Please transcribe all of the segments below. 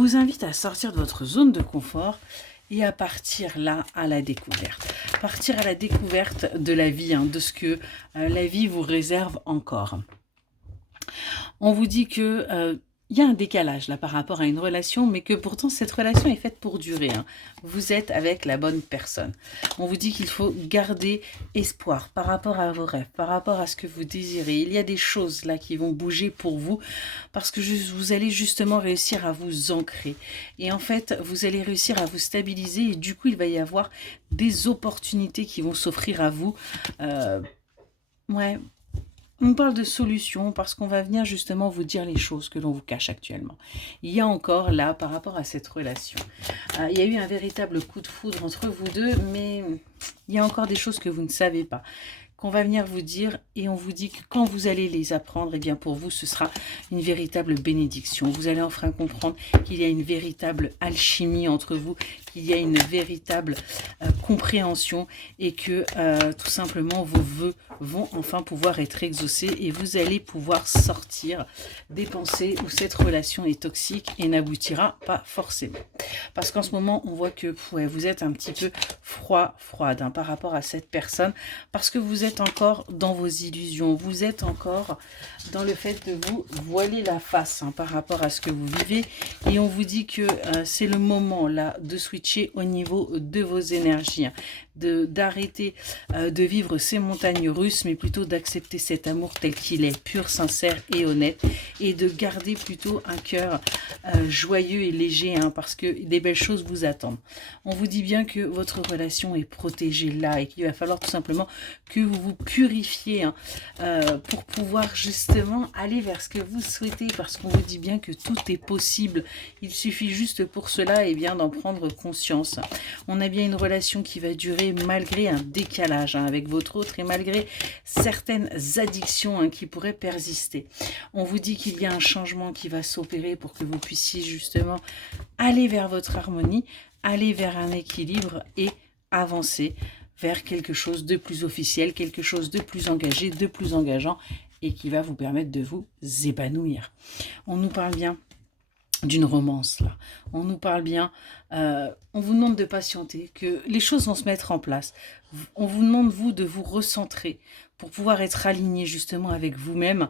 Je vous invite à sortir de votre zone de confort et à partir là à la découverte. Partir à la découverte de la vie, de ce que la vie vous réserve encore. On vous dit que il y a un décalage là par rapport à une relation, mais que pourtant cette relation est faite pour durer. Vous êtes avec la bonne personne. On vous dit qu'il faut garder espoir par rapport à vos rêves, par rapport à ce que vous désirez. Il y a des choses là qui vont bouger pour vous parce que vous allez justement réussir à vous ancrer. Et en fait, vous allez réussir à vous stabiliser et du coup, il va y avoir des opportunités qui vont s'offrir à vous. Ouais, on parle de solutions parce qu'on va venir justement vous dire les choses que l'on vous cache actuellement. Il y a encore là, par rapport à cette relation, il y a eu un véritable coup de foudre entre vous deux, mais il y a encore des choses que vous ne savez pas, qu'on va venir vous dire, et on vous dit que quand vous allez les apprendre, et bien pour vous, ce sera une véritable bénédiction. Vous allez enfin comprendre qu'il y a une véritable alchimie entre vous, qu'il y a une véritable compréhension et que tout simplement vos vœux vont enfin pouvoir être exaucés et vous allez pouvoir sortir des pensées où cette relation est toxique et n'aboutira pas forcément. Parce qu'en ce moment, on voit que vous êtes un petit peu froide par rapport à cette personne parce que vous êtes encore dans vos illusions, vous êtes encore dans le fait de vous voiler la face par rapport à ce que vous vivez et on vous dit que c'est le moment là de switcher au niveau de vos énergies, d'arrêter de vivre ces montagnes russes, mais plutôt d'accepter cet amour tel qu'il est, pur, sincère et honnête, et de garder plutôt un cœur joyeux et léger, parce que des belles choses vous attendent. On vous dit bien que votre relation est protégée là, et qu'il va falloir tout simplement que vous vous purifiez pour pouvoir justement aller vers ce que vous souhaitez, parce qu'on vous dit bien que tout est possible. Il suffit juste pour cela d'en prendre conscience. On a bien une relation qui va durer malgré un décalage avec votre autre et malgré certaines addictions qui pourraient persister. On vous dit qu'il y a un changement qui va s'opérer pour que vous puissiez justement aller vers votre harmonie, aller vers un équilibre et avancer vers quelque chose de plus officiel, quelque chose de plus engagé, de plus engageant et qui va vous permettre de vous épanouir. On nous parle bien d'une romance là. On nous parle bien, on vous demande de patienter, que les choses vont se mettre en place. On vous demande, vous, de vous recentrer pour pouvoir être aligné justement avec vous-même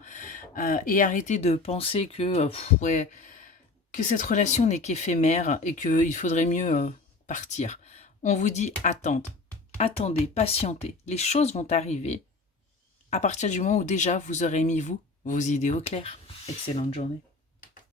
et arrêter de penser que, que cette relation n'est qu'éphémère et qu'il faudrait mieux partir. On vous dit attendez, patientez. Les choses vont arriver à partir du moment où déjà vous aurez mis, vous, vos idées au clair. Excellente journée.